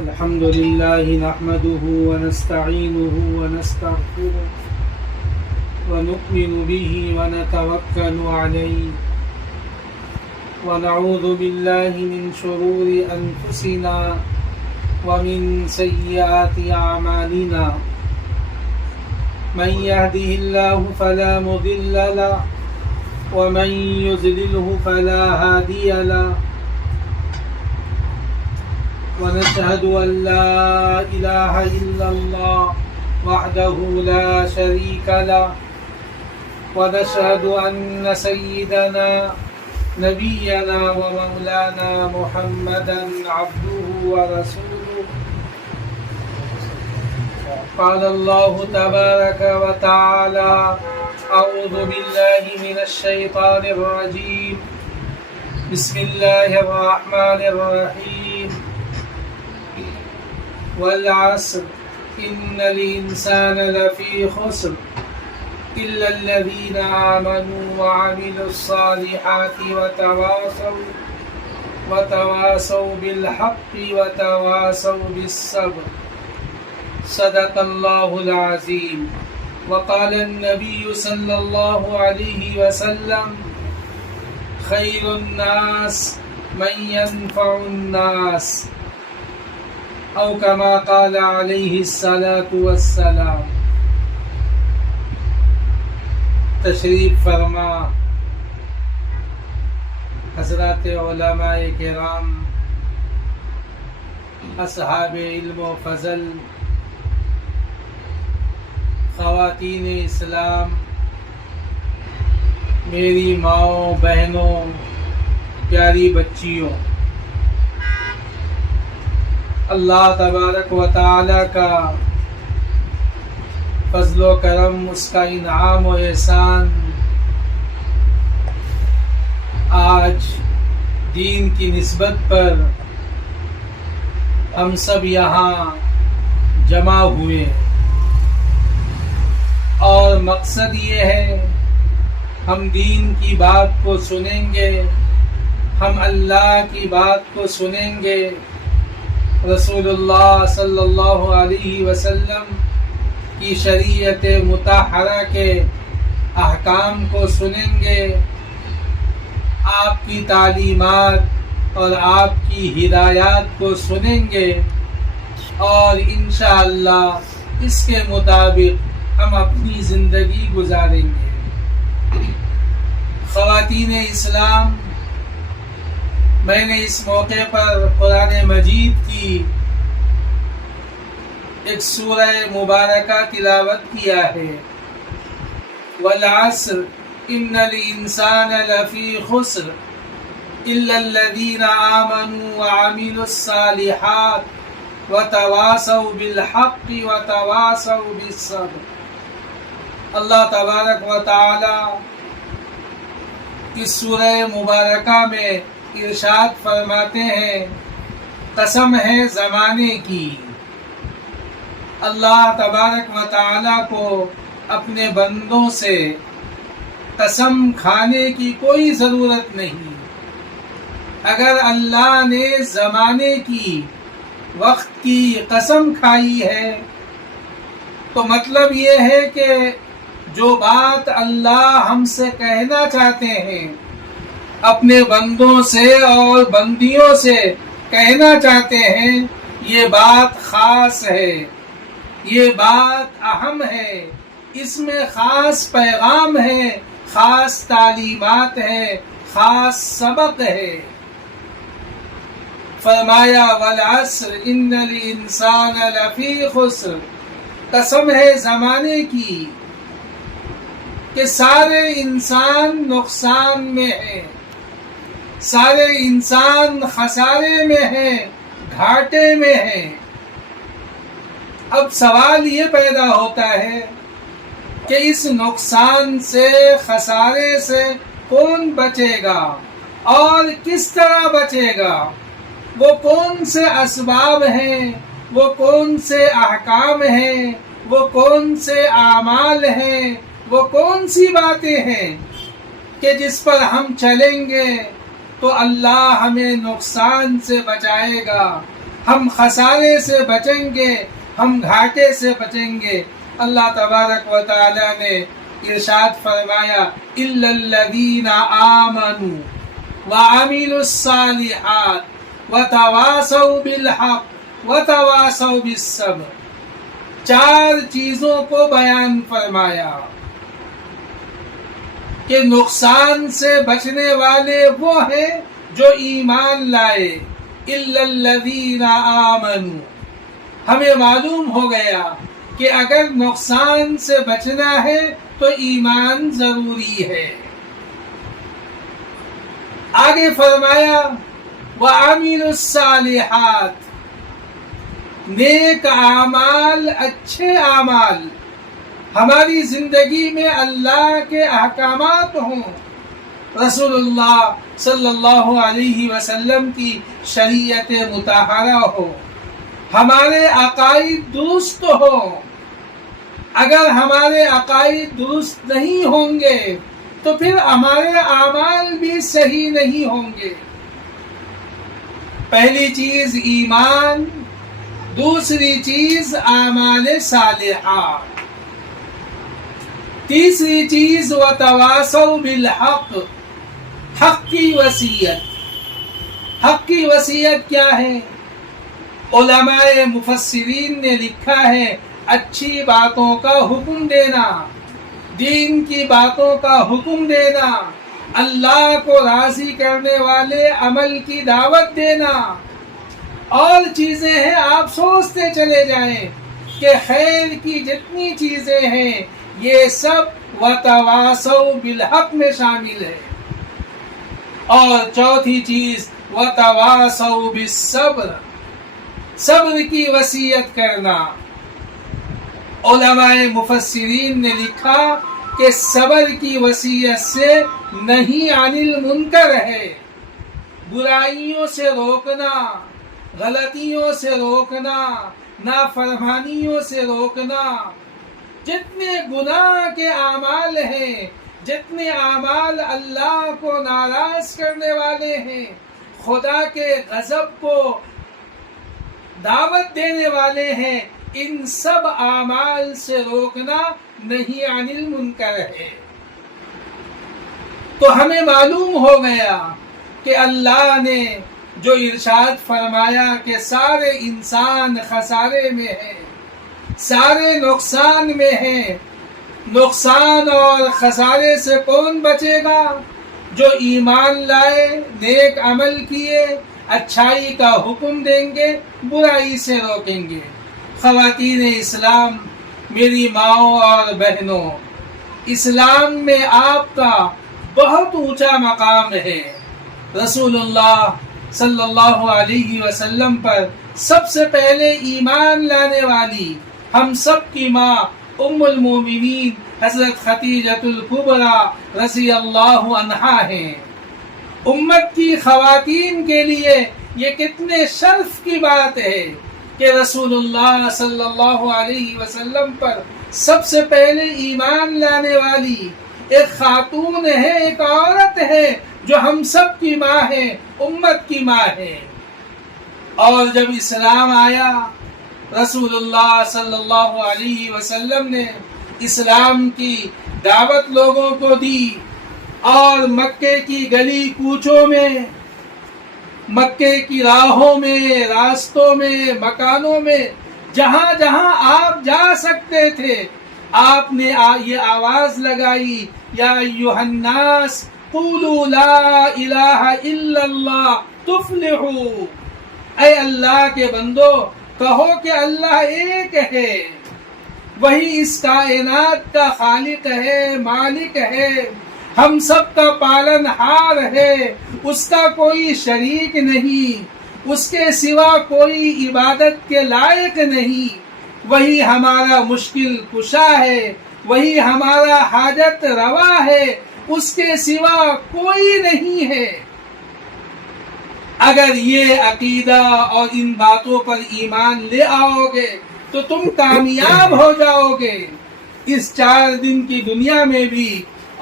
الحمد لله نحمده ونستعينه ونستغفره ونؤمن به ونتوكل عليه ونعوذ بالله من شرور أنفسنا ومن سيئات أعمالنا من يهده الله فلا مضل له ومن يضلله فلا هادي له ونشهد أن لا إله إلا الله وحده لا شريك له ونشهد أن سيدنا نبينا ومولانا محمدا عبده ورسوله قال الله تبارك وتعالى أعوذ بالله من الشيطان الرجيم بسم الله الرحمن الرحيم والعصر إن الإنسان لفي خسر إلا الذين آمنوا وعملوا الصالحات وتواصوا بالحق وتواصوا بالصبر صدق الله العظيم. وقال النبي صلى الله عليه وسلم خير الناس من ينفع الناس او كما قال عليه الصلاة والسلام. تشریف فرما حضرات علماء کرام، اصحاب علم و فضل، خواتین اسلام، میری ماؤں بہنوں، پیاری بچیوں، اللہ تبارک و تعالی کا فضل و کرم، اس کا انعام و احسان آج دین کی نسبت پر ہم سب یہاں جمع ہوئے ہیں، اور مقصد یہ ہے ہم دین کی بات کو سنیں گے، ہم اللہ کی بات کو سنیں گے، رسول اللہ صلی اللہ علیہ وسلم کی شریعت مطہرہ کے احکام کو سنیں گے، آپ کی تعلیمات اور آپ کی ہدایات کو سنیں گے، اور انشاءاللہ اس کے مطابق ہم اپنی زندگی گزاریں گے. خواتین اسلام، میں نے اس موقع پر قرآن مجید کی ایک سورہ مبارکہ تلاوت کیا ہے. والعصر ان الانسان لفی خسر الا الذین آمنوا وعملوا الصالحات وتواصوا بالحق وتواصوا بالصبر. اللہ تبارک و تعالی اس سورہ مبارکہ میں ارشاد فرماتے ہیں، قسم ہے زمانے کی. اللہ تبارک و تعالی کو اپنے بندوں سے قسم کھانے کی کوئی ضرورت نہیں. اگر اللہ نے زمانے کی، وقت کی قسم کھائی ہے تو مطلب یہ ہے کہ جو بات اللہ ہم سے کہنا چاہتے ہیں، اپنے بندوں سے اور بندیوں سے کہنا چاہتے ہیں، یہ بات خاص ہے، یہ بات اہم ہے، اس میں خاص پیغام ہے، خاص تعلیمات ہے، خاص سبق ہے. فرمایا والعصر ان الانسان لفی خسر، قسم ہے زمانے کی کہ سارے انسان نقصان میں ہیں، سارے انسان خسارے میں ہیں، گھاٹے میں ہیں. اب سوال یہ پیدا ہوتا ہے کہ اس نقصان سے، خسارے سے کون بچے گا اور کس طرح بچے گا؟ وہ کون سے اسباب ہیں، وہ کون سے احکام ہیں، وہ کون سے اعمال ہیں، وہ کون سی باتیں ہیں کہ جس پر ہم چلیں گے تو اللہ ہمیں نقصان سے بچائے گا، ہم خسارے سے بچیں گے، ہم گھاٹے سے بچیں گے۔ اللہ تبارک و تعالی نے ارشاد فرمایا الا الذین آمنوا وعملوا الصالحات وتواصوا بالحق وتواصوا بالصبر۔ چار چیزوں کو بیان فرمایا کہ نقصان سے بچنے والے وہ ہیں جو ایمان لائے۔ الا الذین آمنوا، ہمیں معلوم ہو گیا کہ اگر نقصان سے بچنا ہے تو ایمان ضروری ہے۔ آگے فرمایا وَعَمِلُوا الصَّالِحَاتِ، نیک اعمال، اچھے اعمال، ہماری زندگی میں اللہ کے احکامات ہوں، رسول اللہ صلی اللہ علیہ وسلم کی شریعت مطہرہ ہو، ہمارے عقائد درست ہوں۔ اگر ہمارے عقائد درست نہیں ہوں گے تو پھر ہمارے اعمال بھی صحیح نہیں ہوں گے۔ پہلی چیز ایمان، دوسری چیز اعمال صالحہ، تیسری چیز وتواصوا بالحق، حق کی وصیت۔ حق کی وصیت کیا ہے؟ علماء مفسرین نے لکھا ہے اچھی باتوں کا حکم دینا، دین کی باتوں کا حکم دینا، اللہ کو راضی کرنے والے عمل کی دعوت دینا۔ اور چیزیں ہیں آپ سوچتے چلے جائیں کہ خیر کی جتنی چیزیں ہیں یہ سب وتواصوا بالحق میں شامل ہے۔ اور چوتھی چیز وتواصوا بالصبر، صبر کی وصیت کرنا۔ علماء مفسرین نے لکھا کہ صبر کی وصیت سے نہیں عن المنکر ہے، برائیوں سے روکنا، غلطیوں سے روکنا، نافرمانیوں سے روکنا۔ جتنے گناہ کے اعمال ہیں، جتنے اعمال اللہ کو ناراض کرنے والے ہیں، خدا کے غضب کو دعوت دینے والے ہیں، ان سب اعمال سے روکنا نہیں عن المنکر ہے۔ تو ہمیں معلوم ہو گیا کہ اللہ نے جو ارشاد فرمایا کہ سارے انسان خسارے میں ہیں، سارے نقصان میں ہیں، نقصان اور خسارے سے کون بچے گا؟ جو ایمان لائے، نیک عمل کیے، اچھائی کا حکم دیں گے، برائی سے روکیں گے۔ خواتین اسلام، میری ماؤں اور بہنوں، اسلام میں آپ کا بہت اونچا مقام ہے۔ رسول اللہ صلی اللہ علیہ وسلم پر سب سے پہلے ایمان لانے والی ہم سب کی ماں ام المومنین حضرت خدیجۃ الکبریٰ رضی اللہ عنہا ہیں۔ امت کی خواتین کے لیے یہ کتنے شرف کی بات ہے کہ رسول اللہ صلی اللہ علیہ وسلم پر سب سے پہلے ایمان لانے والی ایک خاتون ہے، ایک عورت ہے جو ہم سب کی ماں ہے، امت کی ماں ہے۔ اور جب اسلام آیا، رسول اللہ صلی اللہ علیہ وسلم نے اسلام کی دعوت لوگوں کو دی، اور مکے کی گلی کوچوں میں، مکے کی راہوں میں، راستوں میں، مکانوں میں، جہاں جہاں آپ جا سکتے تھے، آپ نے یہ آواز لگائی یا ایھا الناس قولوا لا الہ الا اللہ تفلحوا، اے اللہ کے بندو کہو کہ اللہ ایک ہے، وہی اس کائنات کا خالق ہے، مالک ہے، ہم سب کا پالن ہار ہے، اس کا کوئی شریک نہیں، اس کے سوا کوئی عبادت کے لائق نہیں، وہی ہمارا مشکل کشا ہے، وہی ہمارا حاجت روا ہے، اس کے سوا کوئی نہیں ہے۔ اگر یہ عقیدہ اور ان باتوں پر ایمان لے آؤ گے تو تم کامیاب ہو جاؤ گے، اس 4 دن کی دنیا میں بھی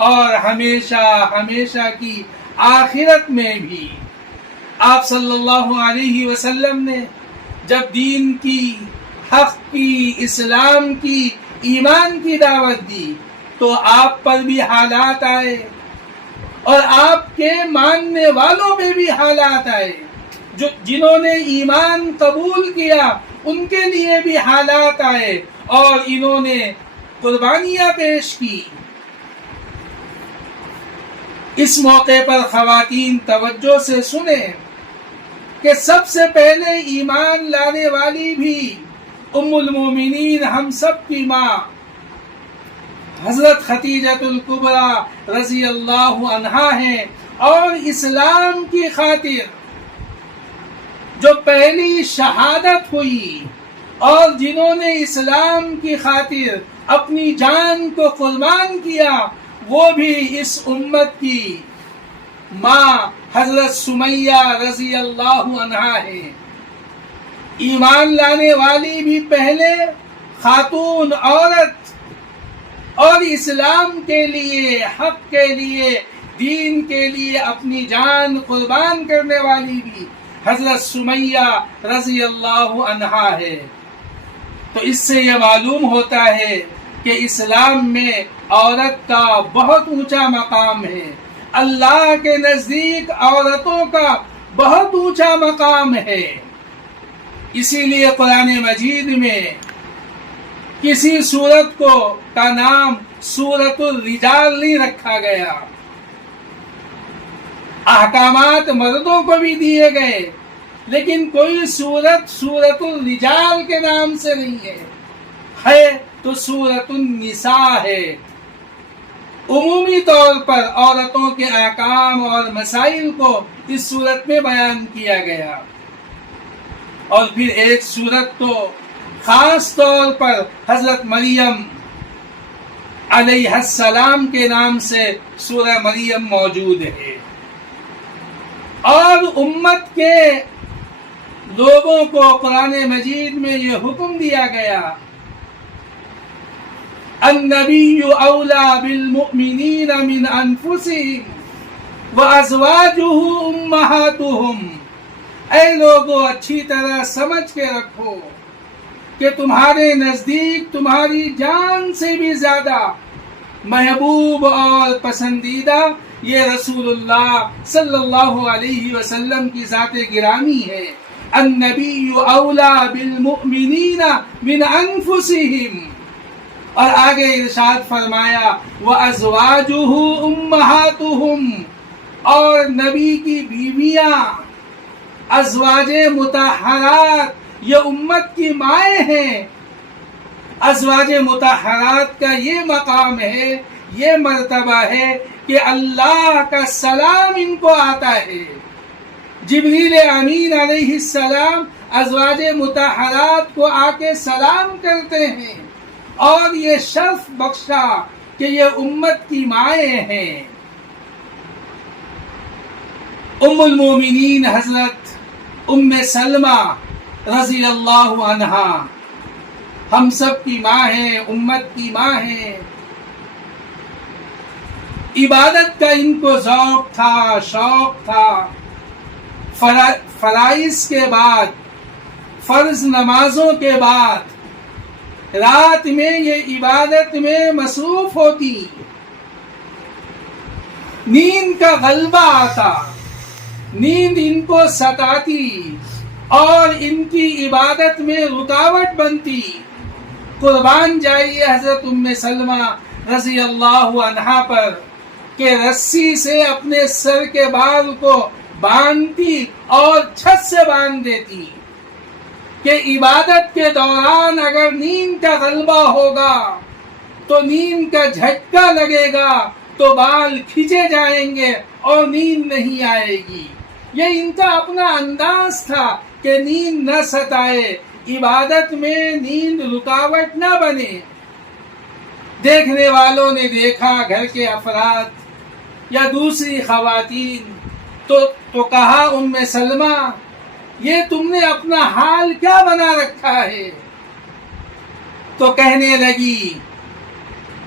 اور ہمیشہ ہمیشہ کی آخرت میں بھی۔ آپ صلی اللہ علیہ وسلم نے جب دین کی، حق کی، اسلام کی، ایمان کی دعوت دی تو آپ پر بھی حالات آئے اور آپ کے ماننے والوں میں بھی حالات آئے، جنہوں نے ایمان قبول کیا ان کے لیے بھی حالات آئے اور انہوں نے قربانیاں پیش کی۔ اس موقع پر خواتین توجہ سے سنیں کہ سب سے پہلے ایمان لانے والی بھی ام المومنین ہم سب کی ماں حضرت خدیجۃ الکبریٰ رضی اللہ عنہا ہیں، اور اسلام کی خاطر جو پہلی شہادت ہوئی اور جنہوں نے اسلام کی خاطر اپنی جان کو قربان کیا وہ بھی اس امت کی ماں حضرت سمیہ رضی اللہ عنہا ہیں۔ ایمان لانے والی بھی پہلے خاتون عورت اور اسلام کے لیے، حق کے لیے، دین کے لیے اپنی جان قربان کرنے والی بھی حضرت سمیہ رضی اللہ عنہا ہے۔ تو اس سے یہ معلوم ہوتا ہے کہ اسلام میں عورت کا بہت اونچا مقام ہے، اللہ کے نزدیک عورتوں کا بہت اونچا مقام ہے۔ اسی لیے قرآن مجید میں کسی سورت کا نام سورۃ الرجال نہیں رکھا گیا، احکامات مردوں کو بھی دیے گئے لیکن کوئی سورۃ الرجال کے نام سے نہیں ہے تو سورۃ النساء ہے۔ عمومی طور پر عورتوں کے احکام اور مسائل کو اس سورت میں بیان کیا گیا، اور پھر ایک سورت تو خاص طور پر حضرت مریم علیہ السلام کے نام سے سورہ مریم موجود ہے، اور امت کے لوگوں کو قرآن مجید میں یہ حکم دیا گیا النبی اولا بالمؤمنین من انفسہم وازواجہ امہاتہم۔ اے لوگو اچھی طرح سمجھ کے رکھو کہ تمہارے نزدیک تمہاری جان سے بھی زیادہ محبوب اور پسندیدہ یہ رسول اللہ صلی اللہ علیہ وسلم کی ذات گرامی ہے۔ النبی اولا بالمؤمنین من انفسہم، اور آگے ارشاد فرمایا وازواجہ امہاتہم، اور نبی کی بیویاں ازواج مطہرات یہ امت کی مائیں ہیں۔ ازواج مطہرات کا یہ مقام ہے، یہ مرتبہ ہے کہ اللہ کا سلام ان کو آتا ہے۔ جبریل امین علیہ السلام ازواج مطہرات کو آ کے سلام کرتے ہیں اور یہ شرف بخشا کہ یہ امت کی مائیں ہیں۔ ام المومنین حضرت ام سلمہ رضی اللہ عنہا ہم سب کی ماں ہیں، امت کی ماں ہیں۔ عبادت کا ان کو ذوق تھا، شوق تھا۔ فرائض کے بعد، فرض نمازوں کے بعد رات میں یہ عبادت میں مصروف ہوتی، نیند کا غلبہ آتا، نیند ان کو ستاتی اور ان کی عبادت میں رکاوٹ بنتی۔ قربان جائیے حضرت ام سلمہ رضی اللہ عنہا پر کہ رسی سے اپنے سر کے بال کو باندھتی اور چھت سے باندھ دیتی کہ عبادت کے دوران اگر نیند کا غلبہ ہوگا تو نیند کا جھٹکا لگے گا تو بال کھینچے جائیں گے اور نیند نہیں آئے گی۔ یہ ان کا اپنا انداز تھا کہ نیند نہ ستائے، عبادت میں نیند رکاوٹ نہ بنے۔ دیکھنے والوں نے دیکھا، گھر کے افراد یا دوسری خواتین تو کہا ام سلمہ یہ تم نے اپنا حال کیا بنا رکھا ہے؟ تو کہنے لگی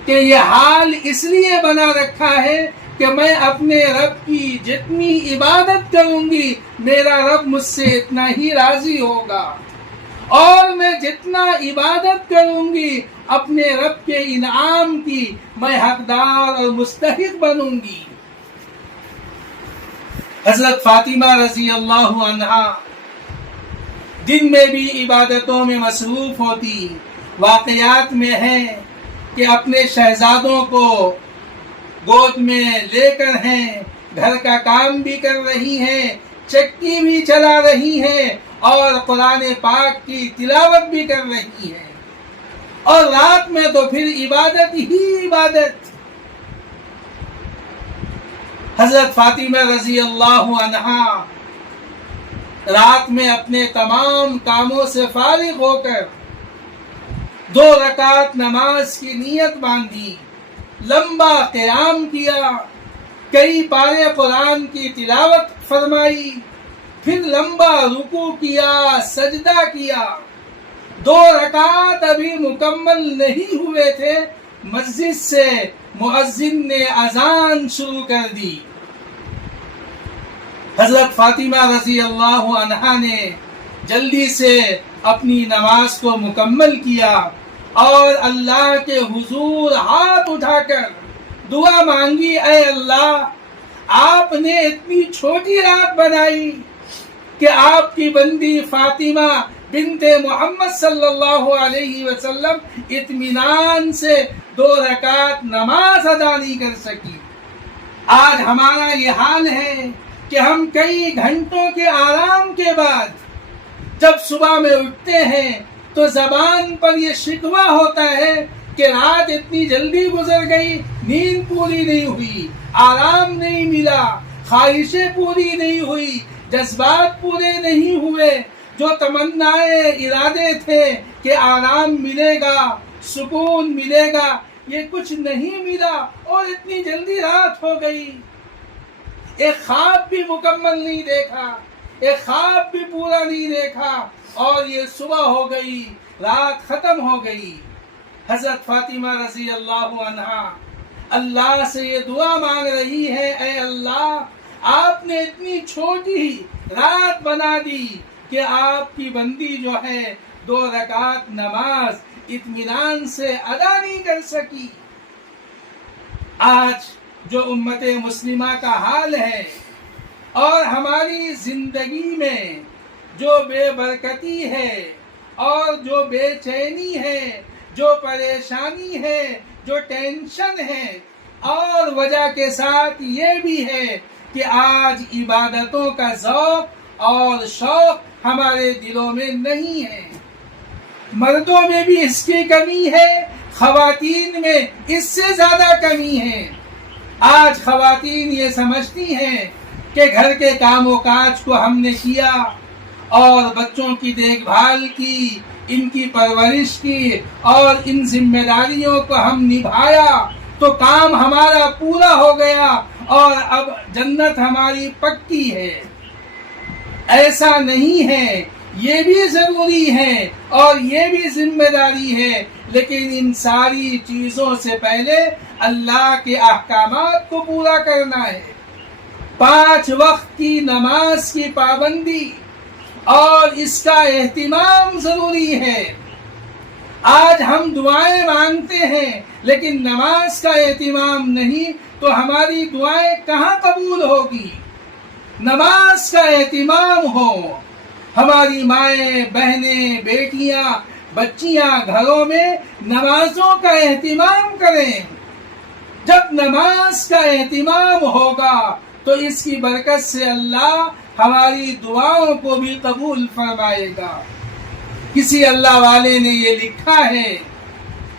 کہ یہ حال اس لیے بنا رکھا ہے کہ میں اپنے رب کی جتنی عبادت کروں گی میرا رب مجھ سے اتنا ہی راضی ہوگا۔ اور میں جتنا عبادت کروں گی اپنے رب کے انعام کی میں حقدار اور مستحق بنوں گی۔ حضرت فاطمہ رضی اللہ عنہا دن میں بھی عبادتوں میں مصروف ہوتی، واقعات میں ہے کہ اپنے شہزادوں کو گود میں لے کر ہیں، گھر کا کام بھی کر رہی ہیں، چکی بھی چلا رہی ہیں اور قرآن پاک کی تلاوت بھی کر رہی ہیں، اور رات میں تو پھر عبادت ہی عبادت۔ حضرت فاطمہ رضی اللہ عنہا رات میں اپنے تمام کاموں سے فارغ ہو کر 2 رکعت نماز کی نیت باندھی، لمبا قیام کیا، کئی پارے قرآن کی تلاوت فرمائی، پھر لمبا رکوع کیا، سجدہ کیا۔ 2 رکعت ابھی مکمل نہیں ہوئے تھے، مسجد سے مؤذن نے اذان شروع کر دی۔ حضرت فاطمہ رضی اللہ عنہا نے جلدی سے اپنی نماز کو مکمل کیا اور اللہ کے حضور ہاتھ اٹھا کر دعا مانگی، اے اللہ، آپ نے اتنی چھوٹی رات بنائی کہ آپ کی بندی فاطمہ بنت محمد صلی اللہ علیہ وسلم اطمینان سے 2 رکعت نماز ادا نہیں کر سکی۔ آج ہمارا یہ حال ہے کہ ہم کئی گھنٹوں کے آرام کے بعد جب صبح میں اٹھتے ہیں تو زبان پر یہ شکوہ ہوتا ہے کہ رات اتنی جلدی گزر گئی، نیند پوری نہیں ہوئی، آرام نہیں ملا، خواہشیں پوری نہیں ہوئی، جذبات پورے نہیں ہوئے، جو تمنائے ارادے تھے کہ آرام ملے گا، سکون ملے گا، یہ کچھ نہیں ملا اور اتنی جلدی رات ہو گئی۔ ایک خواب بھی مکمل نہیں دیکھا، ایک خواب بھی پورا نہیں دیکھا اور یہ صبح ہو گئی، رات ختم ہو گئی۔ حضرت فاطمہ رضی اللہ عنہا اللہ سے یہ دعا مانگ رہی ہے، اے اللہ، آپ نے اتنی چھوٹی رات بنا دی کہ آپ کی بندی جو ہے 2 رکعت نماز اطمینان سے ادا نہیں کر سکی۔ آج جو امت مسلمہ کا حال ہے اور ہماری زندگی میں جو بے برکتی ہے اور جو بے چینی ہے، جو پریشانی ہے، جو ٹینشن ہے، اور وجہ کے ساتھ یہ بھی ہے کہ آج عبادتوں کا ذوق اور شوق ہمارے دلوں میں نہیں ہے۔ مردوں میں بھی اس کی کمی ہے، خواتین میں اس سے زیادہ کمی ہے۔ آج خواتین یہ سمجھتی ہیں کہ گھر کے کام و کاج کو ہم نے کیا اور بچوں کی دیکھ بھال کی، ان کی پرورش کی اور ان ذمہ داریوں کو ہم نبھایا تو کام ہمارا پورا ہو گیا اور اب جنت ہماری پکی ہے۔ ایسا نہیں ہے، یہ بھی ضروری ہے اور یہ بھی ذمہ داری ہے، لیکن ان ساری چیزوں سے پہلے اللہ کے احکامات کو پورا کرنا ہے۔ 5 وقت کی نماز کی پابندی اور اس کا اہتمام ضروری ہے۔ آج ہم دعائیں مانگتے ہیں لیکن نماز کا اہتمام نہیں تو ہماری دعائیں کہاں قبول ہوگی؟ نماز کا اہتمام ہو، ہماری مائیں، بہنیں، بیٹیاں، بچیاں گھروں میں نمازوں کا اہتمام کریں۔ جب نماز کا اہتمام ہوگا تو اس کی برکت سے اللہ ہماری دعاؤں کو بھی قبول فرمائے گا۔ کسی اللہ والے نے یہ لکھا ہے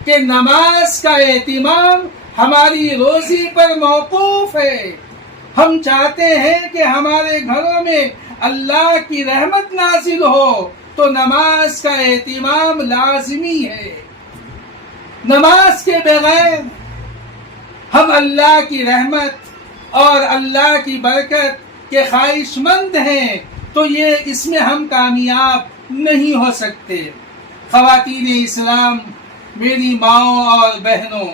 کہ نماز کا اہتمام ہماری روزی پر موقوف ہے۔ ہم چاہتے ہیں کہ ہمارے گھروں میں اللہ کی رحمت نازل ہو تو نماز کا اہتمام لازمی ہے۔ نماز کے بغیر ہم اللہ کی رحمت اور اللہ کی برکت کے خواہش مند ہیں تو یہ اس میں ہم کامیاب نہیں ہو سکتے۔ خواتین اسلام، میری ماؤں اور بہنوں،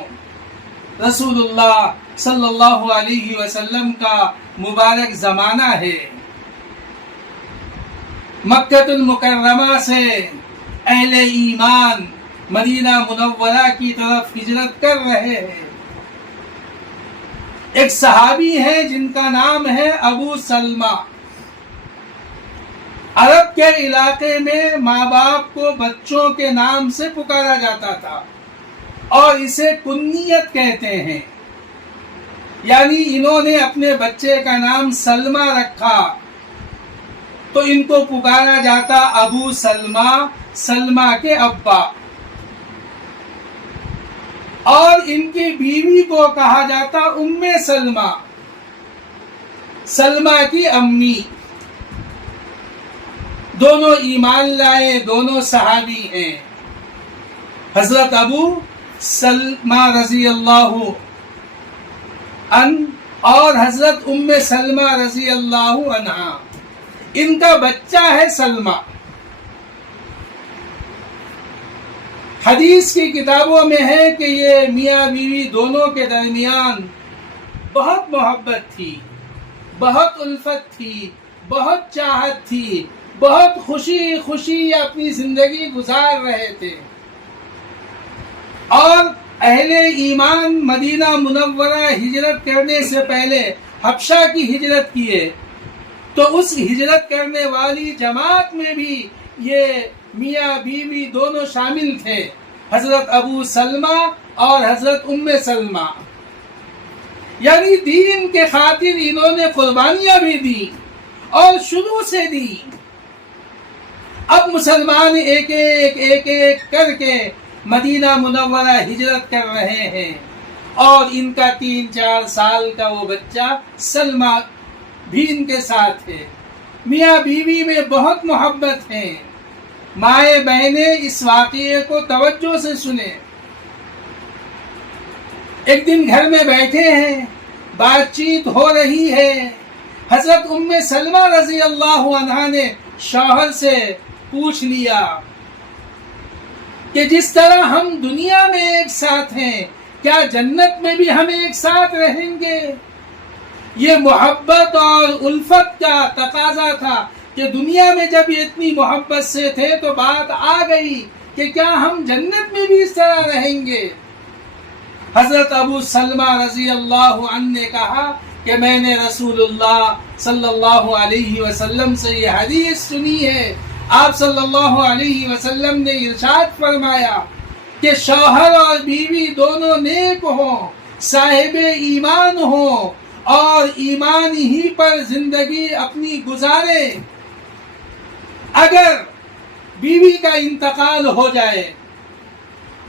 رسول اللہ صلی اللہ علیہ وسلم کا مبارک زمانہ ہے۔ مکہ المکرمہ سے اہل ایمان مدینہ منورہ کی طرف ہجرت کر رہے ہیں۔ ایک صحابی ہے جن کا نام ہے ابو سلمہ۔ عرب کے علاقے میں ماں باپ کو بچوں کے نام سے پکارا جاتا تھا اور اسے کنیت کہتے ہیں، یعنی انہوں نے اپنے بچے کا نام سلمہ رکھا تو ان کو پکارا جاتا ابو سلمہ، سلمہ کے ابا، اور ان کی بیوی کو کہا جاتا ام سلمہ، سلمہ کی امی۔ دونوں ایمان لائے، دونوں صحابی ہیں، حضرت ابو سلمہ رضی اللہ عنہ اور حضرت ام سلمہ رضی اللہ عنہا۔ ان کا بچہ ہے سلمہ۔ حدیث کی کتابوں میں ہے کہ یہ میاں بیوی دونوں کے درمیان بہت محبت تھی، بہت الفت تھی، بہت چاہت تھی، بہت خوشی اپنی زندگی گزار رہے تھے۔ اور اہل ایمان مدینہ منورہ ہجرت کرنے سے پہلے حبشہ کی ہجرت کیے تو اس ہجرت کرنے والی جماعت میں بھی یہ میاں بیوی دونوں شامل تھے، حضرت ابو سلمہ اور حضرت ام سلمہ۔ یعنی دین کے خاطر انہوں نے قربانیاں بھی دی اور شروع سے دی۔ اب مسلمان ایک ایک کر کے مدینہ منورہ ہجرت کر رہے ہیں، اور ان کا 3-4 سال کا وہ بچہ سلمہ بھی ان کے ساتھ ہے۔ میاں بیوی میں بہت محبت ہے۔ مائیں بہنیں اس واقعے کو توجہ سے سنیں۔ ایک دن گھر میں بیٹھے ہیں، بات چیت ہو رہی ہے، حضرت ام سلمہ رضی اللہ عنہا نے شوہر سے پوچھ لیا کہ جس طرح ہم دنیا میں ایک ساتھ ہیں، کیا جنت میں بھی ہم ایک ساتھ رہیں گے؟ یہ محبت اور الفت کا تقاضا تھا کہ دنیا میں جب یہ اتنی محبت سے تھے تو بات آ گئی کہ کیا ہم جنت میں بھی اس طرح رہیں گے؟ حضرت ابو سلمہ رضی اللہ عنہ نے کہا کہ میں نے رسول اللہ صلی اللہ علیہ وسلم سے یہ حدیث سنی ہے۔ آپ صلی اللہ علیہ وسلم نے ارشاد فرمایا کہ شوہر اور بیوی دونوں نیک ہوں، صاحب ایمان ہوں اور ایمان ہی پر زندگی اپنی گزارے۔ اگر بیوی کا انتقال ہو جائے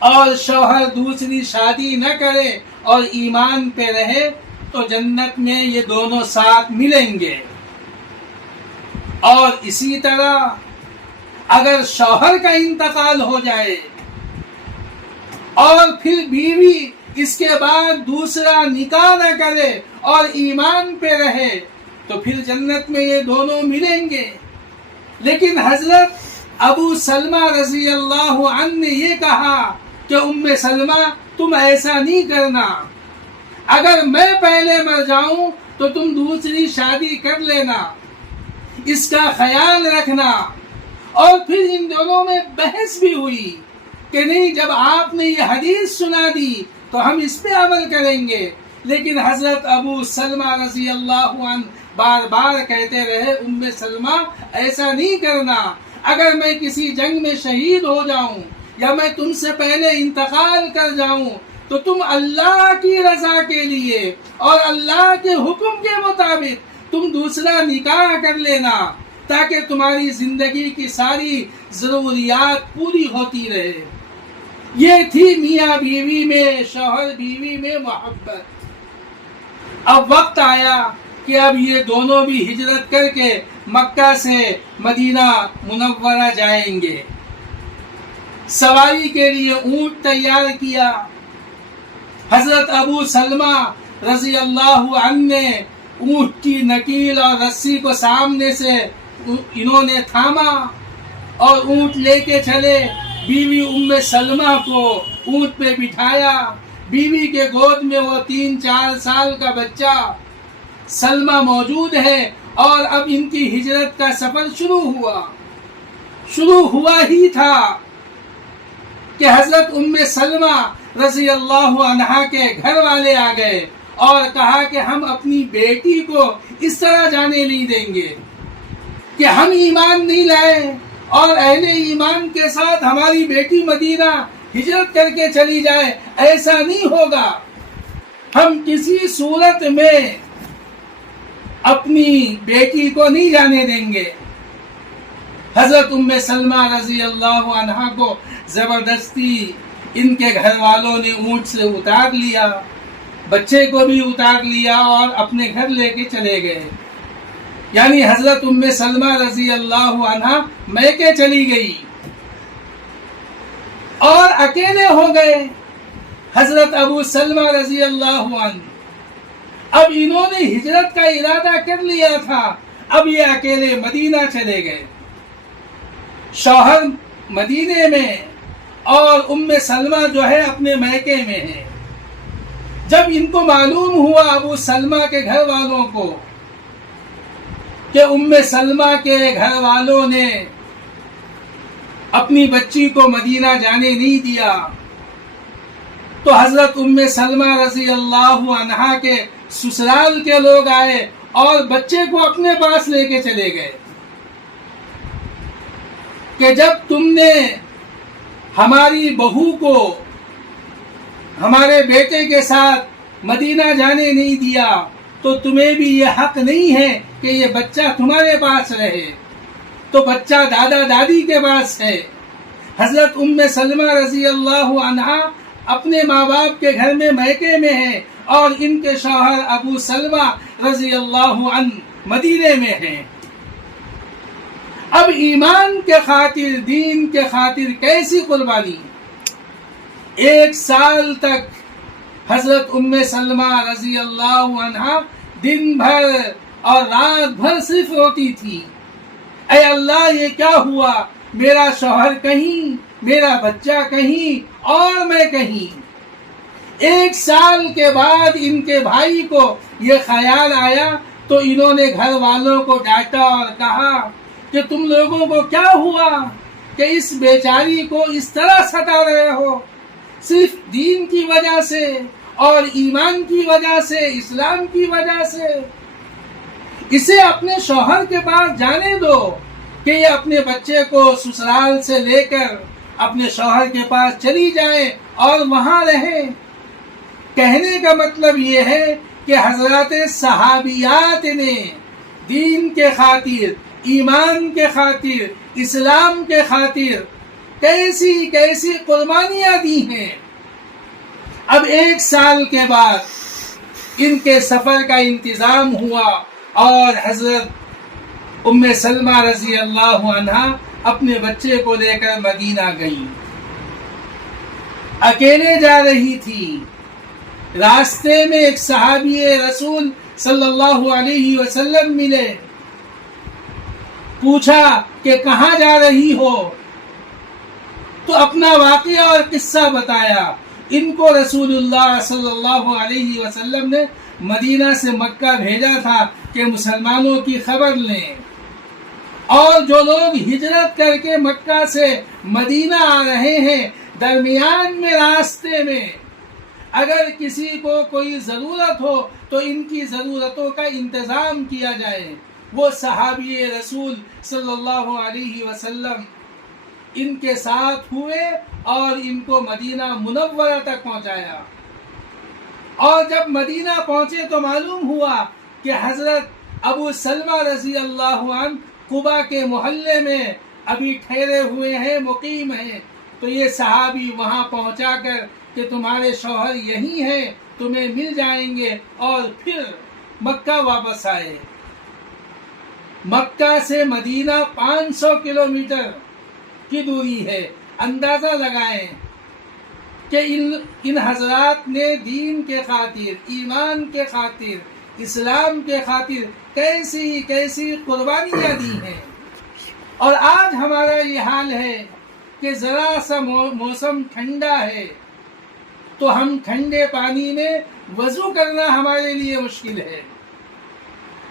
اور شوہر دوسری شادی نہ کرے اور ایمان پہ رہے تو جنت میں یہ دونوں ساتھ ملیں گے۔ اور اسی طرح اگر شوہر کا انتقال ہو جائے اور پھر بیوی اس کے بعد دوسرا نکاح نہ کرے اور ایمان پہ رہے تو پھر جنت میں یہ دونوں ملیں گے۔ لیکن حضرت ابو سلمہ رضی اللہ عنہ نے یہ کہا کہ ام سلمہ تم ایسا نہیں کرنا، اگر میں پہلے مر جاؤں تو تم دوسری شادی کر لینا، اس کا خیال رکھنا۔ اور پھر ان دونوں میں بحث بھی ہوئی کہ نہیں، جب آپ نے یہ حدیث سنا دی تو ہم اس پہ عمل کریں گے۔ لیکن حضرت ابو سلمہ رضی اللہ عنہ بار بار کہتے رہے ام سلمہ ایسا نہیں کرنا، اگر میں کسی جنگ میں شہید ہو جاؤں یا میں تم سے پہلے انتقال کر جاؤں تو تم اللہ کی رضا کے لیے اور اللہ کے حکم کے مطابق تم دوسرا نکاح کر لینا تاکہ تمہاری زندگی کی ساری ضروریات پوری ہوتی رہے۔ یہ تھی میاں بیوی میں، شوہر بیوی میں محبت۔ اب وقت آیا کہ اب یہ دونوں بھی ہجرت کر کے مکہ سے مدینہ منورہ جائیں گے۔ سواری کے لیے اونٹ تیار کیا۔ حضرت ابو سلمہ رضی اللہ عنہ نے اونٹ کی نکیل اور رسی کو سامنے سے انہوں نے تھاما اور اونٹ لے کے چلے۔ بیوی ام سلمہ کو اونٹ پہ بٹھایا، بیوی کے گود میں وہ 3-4 سال کا بچہ سلمہ موجود ہے، اور اب ان کی ہجرت کا سفر شروع ہوا ہی تھا کہ حضرت ام سلمہ رضی اللہ عنہا کے گھر والے آ گئے اور کہا کہ ہم اپنی بیٹی کو اس طرح جانے نہیں دیں گے کہ ہم ایمان نہیں لائے اور اہل ایمان کے ساتھ ہماری بیٹی مدینہ ہجرت کر کے چلی جائے، ایسا نہیں ہوگا، ہم کسی صورت میں اپنی بیٹی کو نہیں جانے دیں گے۔ حضرت ام سلمہ رضی اللہ عنہا کو زبردستی ان کے گھر والوں نے اونٹ سے اتار لیا، بچے کو بھی اتار لیا اور اپنے گھر لے کے چلے گئے۔ یعنی حضرت ام سلمہ رضی اللہ عنہا میکے چلی گئی اور اکیلے ہو گئے حضرت ابو سلمہ رضی اللہ عنہ۔ اب انہوں نے ہجرت کا ارادہ کر لیا تھا، اب یہ اکیلے مدینہ چلے گئے، شوہر مدینے میں اور ام سلمہ جو ہے اپنے میکے میں ہے۔ جب ان کو معلوم ہوا ابو سلمہ کے گھر والوں کو کہ ام سلمہ کے گھر والوں نے اپنی بچی کو مدینہ جانے نہیں دیا، تو حضرت ام سلمہ رضی اللہ عنہا کے سسرال کے لوگ آئے اور بچے کو اپنے پاس لے کے چلے گئے کہ جب تم نے ہماری بہو کو ہمارے بیٹے کے ساتھ مدینہ جانے نہیں دیا تو تمہیں بھی یہ حق نہیں ہے کہ یہ بچہ تمہارے پاس رہے، تو بچہ دادا دادی کے پاس ہے۔ حضرت ام سلمہ رضی اللہ عنہا اپنے ماں باپ کے گھر میں میکے میں ہے اور ان کے شوہر ابو سلمہ رضی اللہ عنہ مدینے میں ہیں۔ اب ایمان کے خاطر، دین کے خاطر کیسی قربانی! 1 سال تک حضرت ام سلمہ رضی اللہ عنہا دن بھر اور رات بھر صرف روتی تھی، اے اللہ یہ کیا ہوا، میرا شوہر کہیں، میرا بچہ کہیں اور میں کہیں۔ 1 سال کے بعد ان کے بھائی کو یہ خیال آیا تو انہوں نے گھر والوں کو ڈانٹا اور کہا کہ تم لوگوں کو کیا ہوا کہ اس بیچاری کو اس طرح ستا رہے ہو، صرف دین کی وجہ سے اور ایمان کی وجہ سے، اسلام کی وجہ سے۔ اسے اپنے شوہر کے پاس جانے دو کہ یہ اپنے بچے کو سسرال سے لے کر اپنے شوہر کے پاس چلی جائے اور وہاں رہے۔ کہنے کا مطلب یہ ہے کہ حضرات صحابیات نے دین کے خاطر، ایمان کے خاطر، اسلام کے خاطر کیسی کیسی قربانیاں دی ہیں۔ اب 1 سال کے بعد ان کے سفر کا انتظام ہوا اور حضرت ام سلمہ رضی اللہ عنہا اپنے بچے کو لے کر مدینہ گئی، اکیلے جا رہی تھی۔ راستے میں ایک صحابی رسول صلی اللہ علیہ وسلم ملے، پوچھا کہ کہاں جا رہی ہو، تو اپنا واقعہ اور قصہ بتایا۔ ان کو رسول اللہ صلی اللہ علیہ وسلم نے مدینہ سے مکہ بھیجا تھا کہ مسلمانوں کی خبر لیں، اور جو لوگ ہجرت کر کے مکہ سے مدینہ آ رہے ہیں، درمیان میں راستے میں اگر کسی کو کوئی ضرورت ہو تو ان کی ضرورتوں کا انتظام کیا جائے۔ وہ صحابی رسول صلی اللہ علیہ وسلم ان کے ساتھ ہوئے اور ان کو مدینہ منورہ تک پہنچایا، اور جب مدینہ پہنچے تو معلوم ہوا کہ حضرت ابو سلمہ رضی اللہ عنہ قبا کے محلے میں ابھی ٹھہرے ہوئے ہیں، مقیم ہیں۔ تو یہ صحابی وہاں پہنچا کر کہ تمہارے شوہر یہی ہیں، تمہیں مل جائیں گے، اور پھر مکہ واپس آئے۔ مکہ سے مدینہ 500 کلومیٹر کی دوری ہے۔ اندازہ لگائیں کہ ان حضرات نے دین کے خاطر، ایمان کے خاطر، اسلام کے خاطر کیسی کیسی قربانیاں دی ہیں۔ اور آج ہمارا یہ حال ہے کہ ذرا سا موسم ٹھنڈا ہے تو ہم ٹھنڈے پانی میں وضو کرنا ہمارے لیے مشکل ہے،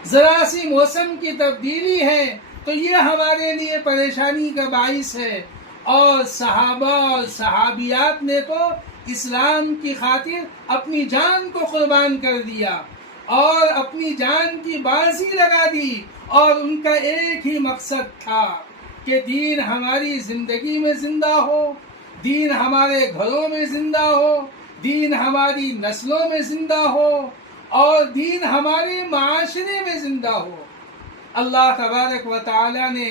ذرا سی موسم کی تبدیلی ہے تو یہ ہمارے لیے پریشانی کا باعث ہے، اور صحابہ اور صحابیات نے تو اسلام کی خاطر اپنی جان کو قربان کر دیا اور اپنی جان کی بازی لگا دی، اور ان کا ایک ہی مقصد تھا کہ دین ہماری زندگی میں زندہ ہو، دین ہمارے گھروں میں زندہ ہو، دین ہماری نسلوں میں زندہ ہو، اور دین ہمارے معاشرے میں زندہ ہو۔ اللہ تبارک و تعالی نے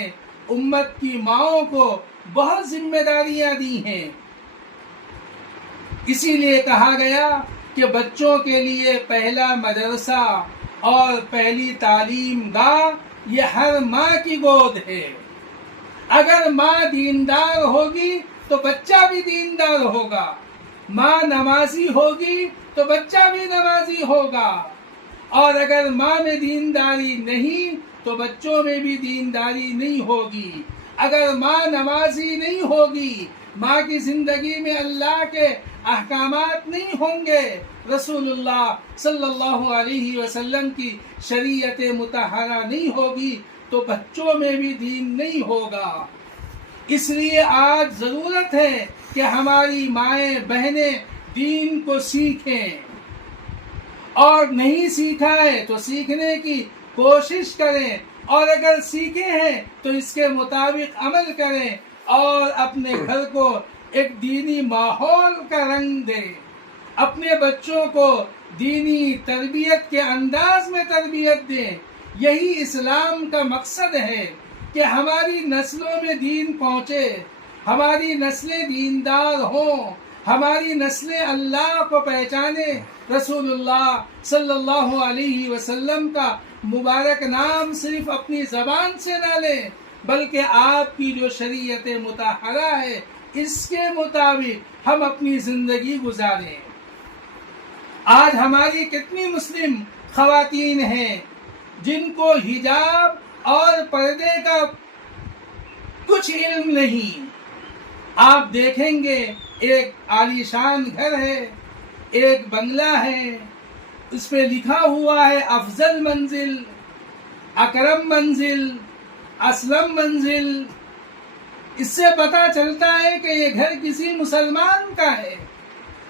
امت کی ماؤں کو بہت ذمہ داریاں دی ہیں، اسی لیے کہا گیا کہ بچوں کے لیے پہلا مدرسہ اور پہلی تعلیم گاہ یہ ہر ماں کی گود ہے۔ اگر ماں دیندار ہوگی تو بچہ بھی دیندار ہوگا، ماں نمازی ہوگی تو بچہ بھی نمازی ہوگا، اور اگر ماں میں دینداری نہیں تو بچوں میں بھی دینداری نہیں ہوگی۔ اگر ماں نمازی نہیں ہوگی، ماں کی زندگی میں اللہ کے احکامات نہیں ہوں گے، رسول اللہ صلی اللہ علیہ وسلم کی شریعت مطہرہ نہیں ہوگی، تو بچوں میں بھی دین نہیں ہوگا۔ اس لیے آج ضرورت ہے کہ ہماری مائیں بہنیں دین کو سیکھیں، اور نہیں سیکھا ہے تو سیکھنے کی کوشش کریں، اور اگر سیکھے ہیں تو اس کے مطابق عمل کریں، اور اپنے گھر کو ایک دینی ماحول کا رنگ دیں، اپنے بچوں کو دینی تربیت کے انداز میں تربیت دیں۔ یہی اسلام کا مقصد ہے کہ ہماری نسلوں میں دین پہنچے، ہماری نسلیں دیندار ہوں، ہماری نسلیں اللہ کو پہچانے، رسول اللہ صلی اللہ علیہ وسلم کا مبارک نام صرف اپنی زبان سے نہ لیں، بلکہ آپ کی جو شریعت مطہرہ ہے اس کے مطابق ہم اپنی زندگی گزاریں۔ آج ہماری کتنی مسلم خواتین ہیں جن کو حجاب اور پردے کا کچھ علم نہیں۔ آپ دیکھیں گے ایک عالیشان گھر ہے، ایک بنگلہ ہے، اس پہ لکھا ہوا ہے افضل منزل، اکرم منزل، اسلم منزل۔ اس سے پتہ چلتا ہے کہ یہ گھر کسی مسلمان کا ہے،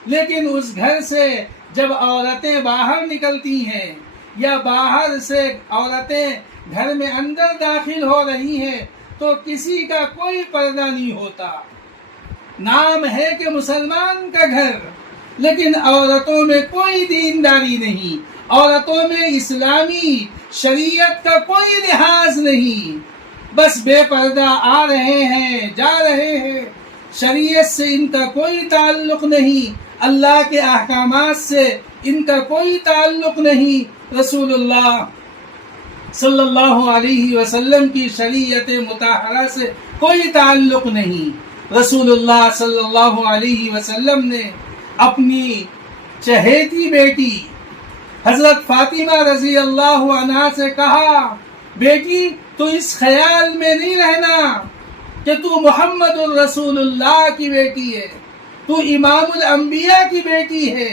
لیکن اس گھر سے جب عورتیں باہر نکلتی ہیں یا باہر سے عورتیں گھر میں اندر داخل ہو رہی ہیں تو کسی کا کوئی پردہ نہیں ہوتا۔ نام ہے کہ مسلمان کا گھر، لیکن عورتوں میں کوئی دینداری نہیں، عورتوں میں اسلامی شریعت کا کوئی لحاظ نہیں، بس بے پردہ آ رہے ہیں جا رہے ہیں، شریعت سے ان کا کوئی تعلق نہیں، اللہ کے احکامات سے ان کا کوئی تعلق نہیں، رسول اللہ صلی اللہ علیہ وسلم کی شریعت مطہرہ سے کوئی تعلق نہیں۔ رسول اللہ صلی اللہ علیہ وسلم نے اپنی چہیتی بیٹی حضرت فاطمہ رضی اللہ عنہا سے کہا، بیٹی تو اس خیال میں نہیں رہنا کہ تو محمد الرسول اللہ کی بیٹی ہے، تو امام الانبیاء کی بیٹی ہے،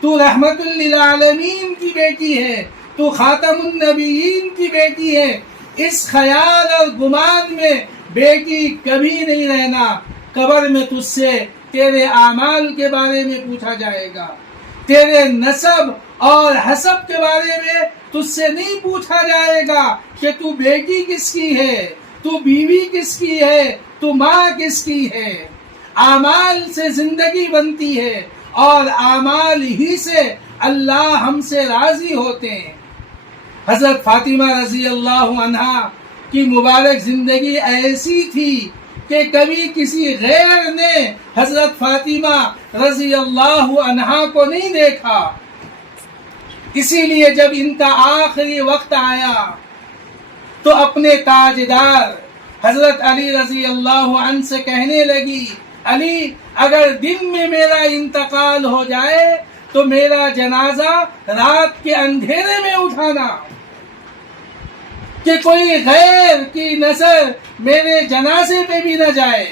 تو رحمت للعالمین کی بیٹی ہے، تو خاتم النبیین کی بیٹی ہے۔ اس خیال اور گمان میں بیٹی کبھی نہیں رہنا، قبر میں تجھ سے تیرے اعمال کے بارے میں پوچھا جائے گا، تیرے نسب اور حسب کے بارے میں تجھ سے نہیں پوچھا جائے گا کہ تو بیٹی کس کی ہے، تو بیوی کس کی ہے، تو ماں کس کی ہے۔ اعمال سے زندگی بنتی ہے، اور اعمال ہی سے اللہ ہم سے راضی ہوتے ہیں۔ حضرت فاطمہ رضی اللہ عنہا کی مبارک زندگی ایسی تھی کہ کبھی کسی غیر نے حضرت فاطمہ رضی اللہ عنہا کو نہیں دیکھا۔ اسی لیے جب ان کا آخری وقت آیا تو اپنے تاجدار حضرت علی رضی اللہ عنہ سے کہنے لگی، علی اگر دن میں میرا انتقال ہو جائے تو میرا جنازہ رات کے اندھیرے میں اٹھانا، کہ کوئی غیر کی نظر میرے جنازے پہ بھی نہ جائے،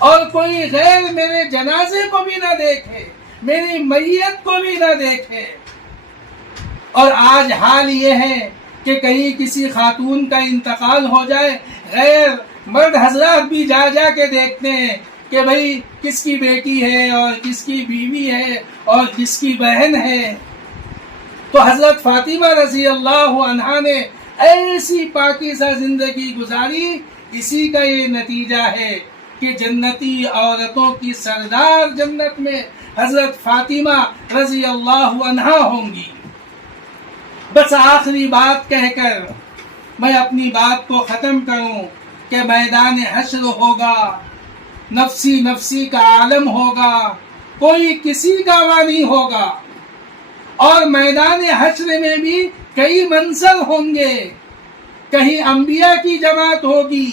اور کوئی غیر میرے جنازے کو بھی نہ دیکھے، میری میت کو بھی نہ دیکھے۔ اور آج حال یہ ہے کہ کہیں کسی خاتون کا انتقال ہو جائے، غیر مرد حضرات بھی جا جا کے دیکھتے ہیں کہ بھئی کس کی بیٹی ہے اور کس کی بیوی ہے اور کس کی بہن ہے. تو حضرت فاطمہ رضی اللہ عنہا نے ایسی پاکیزہ زندگی گزاری. اسی کا یہ نتیجہ ہے کہ جنتی عورتوں کی سردار جنت میں حضرت فاطمہ رضی اللہ عنہا ہوں گی. بس آخری بات کہہ کر میں اپنی بات کو ختم کروں کہ میدان حشر ہوگا، نفسی نفسی کا عالم ہوگا، کوئی کسی کا نہیں ہوگا. اور میدان حشر میں بھی کئی منظر ہوں گے. کہیں انبیاء کی جماعت ہوگی،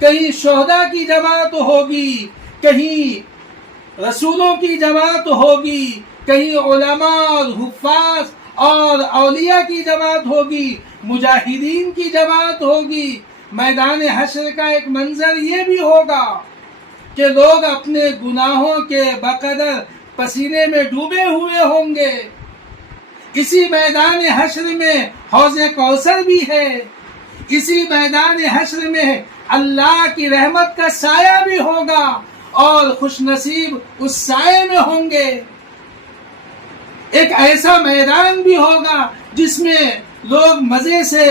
کہیں شہداء کی جماعت ہوگی، کہیں رسولوں کی جماعت ہوگی، کہیں علماء اور حفاظ اور اولیاء کی جماعت ہوگی، مجاہدین کی جماعت ہوگی. میدان حشر کا ایک منظر یہ بھی ہوگا کہ لوگ اپنے گناہوں کے بقدر پسینے میں ڈوبے ہوئے ہوں گے. اسی میدان حشر میں حوض کوثر بھی ہے. اسی میدان حشر میں اللہ کی رحمت کا سایہ بھی ہوگا اور خوش نصیب اس سائے میں ہوں گے. ایک ایسا میدان بھی ہوگا جس میں لوگ مزے سے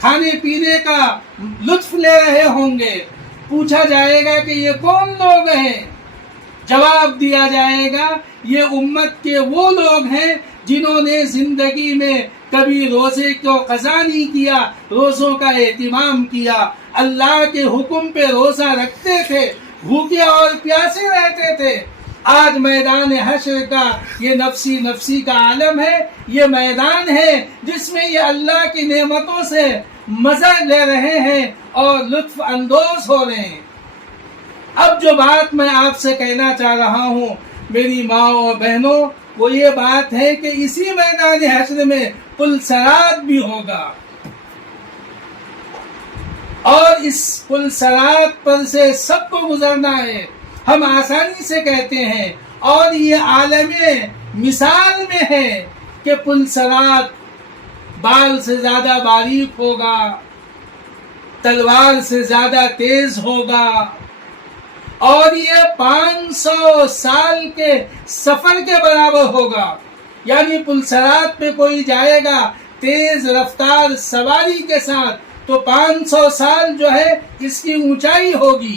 کھانے پینے کا لطف لے رہے ہوں گے. پوچھا جائے گا کہ یہ کون لوگ ہیں؟ جواب دیا جائے گا یہ امت کے وہ لوگ ہیں جنہوں نے زندگی میں کبھی روزے کو قضا نہیں کیا، روزوں کا اہتمام کیا، اللہ کے حکم پہ روزہ رکھتے تھے، بھوکے اور پیاسے رہتے تھے. آج میدان حشر کا یہ نفسی نفسی کا عالم ہے. یہ میدان ہے جس میں یہ اللہ کی نعمتوں سے مزہ لے رہے ہیں اور لطف اندوز ہو رہے ہیں. اب جو بات میں آپ سے کہنا چاہ رہا ہوں میری ماں اور بہنوں، وہ یہ بات ہے کہ اسی میدان حشر میں پل صراط بھی ہوگا، اور اس پل صراط پر سے سب کو گزرنا ہے. ہم آسانی سے کہتے ہیں اور یہ عالم مثال میں ہے کہ پل صراط بال سے زیادہ باریک ہوگا، تلوار سے زیادہ تیز ہوگا، اور یہ 500 سال کے سفر کے برابر ہوگا. یعنی پل صراط پہ کوئی جائے گا تیز رفتار سواری کے ساتھ تو 500 سال جو ہے اس کی اونچائی ہوگی،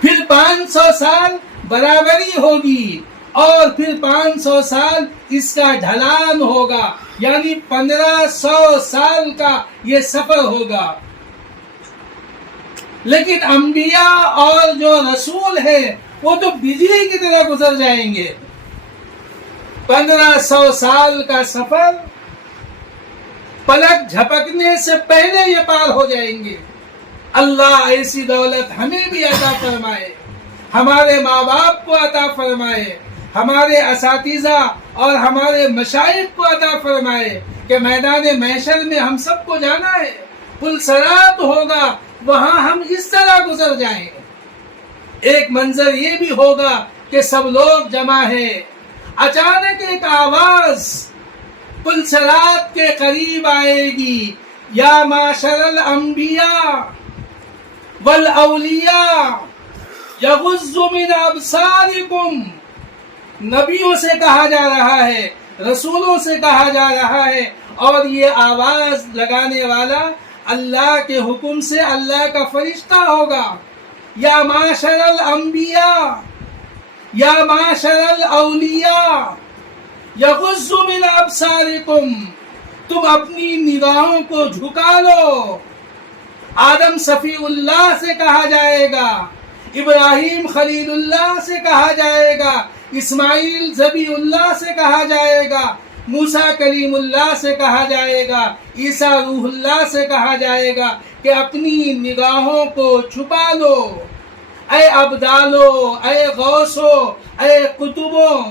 پھر 500 سال برابری ہوگی، اور پھر 500 سال اس کا ڈھلان ہوگا. یعنی 1500 سال کا یہ سفر ہوگا. لیکن انبیاء اور جو رسول ہیں وہ تو بجلی کی طرح گزر جائیں گے. 1500 سال کا سفر پلک جھپکنے سے پہلے یہ پار ہو جائیں گے. اللہ ایسی دولت ہمیں بھی عطا فرمائے، ہمارے ماں باپ کو عطا فرمائے، ہمارے اساتذہ اور ہمارے مشائخ کو عطا فرمائے کہ میدان محشر میں ہم سب کو جانا ہے. پل صراط ہوگا، وہاں ہم اس طرح گزر جائیں. ایک منظر یہ بھی ہوگا کہ سب لوگ جمع ہیں. اچانک ایک آواز پل صراط کے قریب آئے گی، یا معاشر الانبیاء والاولیاء یغض من ابصارکم. نبیوں سے کہا جا رہا ہے، رسولوں سے کہا جا رہا ہے، اور یہ آواز لگانے والا اللہ کے حکم سے اللہ کا فرشتہ ہوگا. یا معاشر الانبیاء، یا معاشر الاولیاء یغض من ابصارکم. تم اپنی نگاہوں کو جھکا لو. آدم صفی اللہ سے کہا جائے گا، ابراہیم خلیل اللہ سے کہا جائے گا، اسماعیل ذبی اللہ سے کہا جائے گا، موسیٰ کلیم اللہ سے کہا جائے گا، عیسیٰ روح اللہ سے کہا جائے گا کہ اپنی نگاہوں کو چھپا لو. اے ابدالو، اے غوثو، اے قطبوں،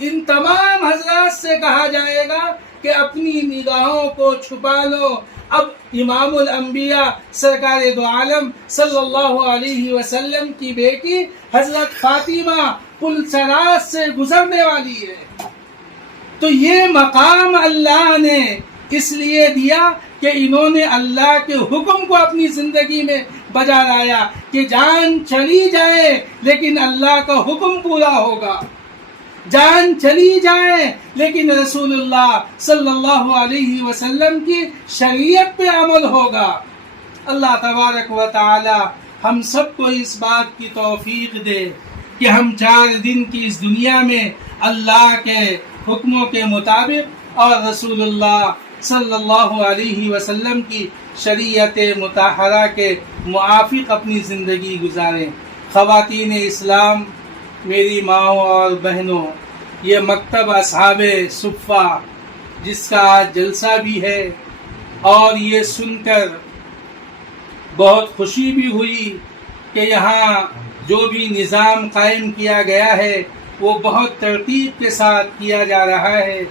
ان تمام حضرات سے کہا جائے گا کہ اپنی نگاہوں کو چھپا لو. اب امام الانبیاء سرکار دو عالم صلی اللہ علیہ وسلم کی بیٹی حضرت فاطمہ پل صراط سے گزرنے والی ہے. تو یہ مقام اللہ نے اس لیے دیا کہ انہوں نے اللہ کے حکم کو اپنی زندگی میں بجا لایا کہ جان چلی جائے لیکن اللہ کا حکم پورا ہوگا، جان چلی جائے لیکن رسول اللہ صلی اللہ علیہ وسلم کی شریعت پہ عمل ہوگا۔ اللہ تبارک و تعالی ہم سب کو اس بات کی توفیق دے کہ ہم 4 دن کی اس دنیا میں اللہ کے حکموں کے مطابق اور رسول اللہ صلی اللہ علیہ وسلم کی شریعت مطہرہ کے موافق اپنی زندگی گزاریں۔ خواتین اسلام، میری ماؤں اور بہنوں، یہ مکتب اصحاب صفہ جس کا آج جلسہ بھی ہے، اور یہ سن کر بہت خوشی بھی ہوئی کہ یہاں جو بھی نظام قائم کیا گیا ہے وہ بہت ترتیب کے ساتھ کیا جا رہا ہے،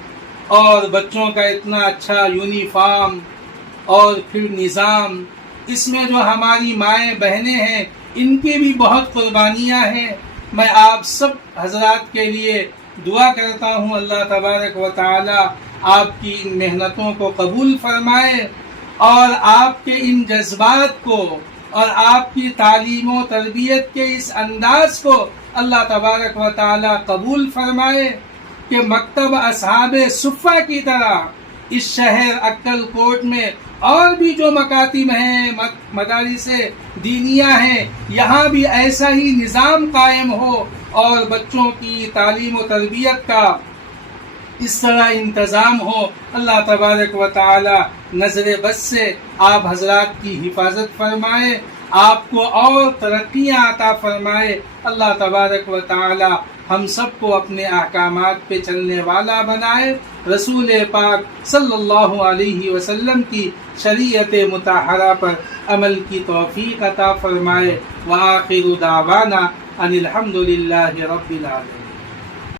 اور بچوں کا اتنا اچھا یونیفارم اور پھر نظام، اس میں جو ہماری مائیں بہنیں ہیں ان کی بھی بہت قربانیاں ہیں۔ میں آپ سب حضرات کے لیے دعا کرتا ہوں اللہ تبارک و تعالی آپ کی ان محنتوں کو قبول فرمائے، اور آپ کے ان جذبات کو اور آپ کی تعلیم و تربیت کے اس انداز کو اللہ تبارک و تعالی قبول فرمائے کہ مکتب اصحاب صفہ کی طرح اس شہر عکل کوٹ میں اور بھی جو مکاتب ہیں، مدارس دینیہ ہیں، یہاں بھی ایسا ہی نظام قائم ہو اور بچوں کی تعلیم و تربیت کا اس طرح انتظام ہو۔ اللہ تبارک و تعالی نظر بد سے آپ حضرات کی حفاظت فرمائے، آپ کو اور ترقیاں عطا فرمائے۔ اللہ تبارک و تعالی ہم سب کو اپنے احکامات پہ چلنے والا بنائے، رسول پاک صلی اللہ علیہ وسلم کی شریعت مطہرہ پر عمل کی توفیق عطا فرمائے۔ وآخر دعوانا ان الحمد للہ رب العالمین۔